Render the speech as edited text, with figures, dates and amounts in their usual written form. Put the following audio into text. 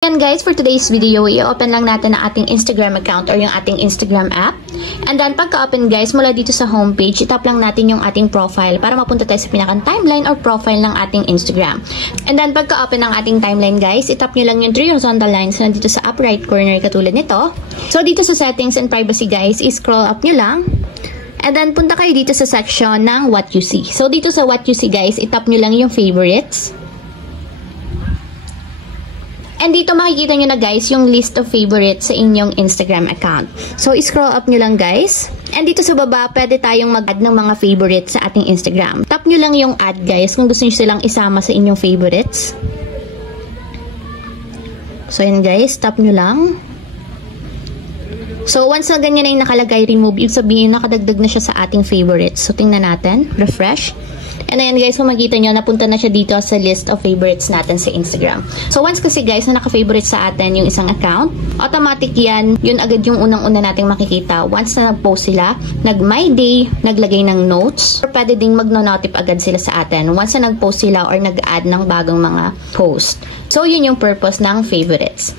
Yan guys, for today's video, i-open lang natin ang ating Instagram account or yung ating Instagram app. And then, pagka-open guys, mula dito sa homepage, itap lang natin yung ating profile para mapunta tayo sa pinakang timeline or profile ng ating Instagram. And then, pagka-open ng ating timeline guys, itap nyo lang yung 3 horizontal lines na dito sa up right corner katulad nito. So, dito sa settings and privacy guys, i-scroll up nyo lang. And then, punta kayo dito sa section ng what you see. So, dito sa what you see guys, itap nyo lang yung favorites. And dito makikita nyo na guys yung list of favorites sa inyong Instagram account. So, scroll up nyo lang guys. And dito sa baba, pwede tayong mag-add ng mga favorites sa ating Instagram. Tap nyo lang yung add guys kung gusto nyo silang isama sa inyong favorites. So, yan guys, tap nyo lang. So, once na ganyan na yung nakalagay remove, ibig sabihin nakadagdag na siya sa ating favorites. So, tingnan natin. Refresh. And ayan guys, kung makita nyo, napunta na siya dito sa list of favorites natin sa Instagram. So once kasi guys, na naka-favorite sa atin yung isang account, automatic yan, yun agad yung unang-una nating makikita. Once na nag-post sila, nag-my day, naglagay ng notes, or pwede ding mag-notif agad sila sa atin once na nag-post sila or nag-add ng bagong mga post. So yun yung purpose ng favorites.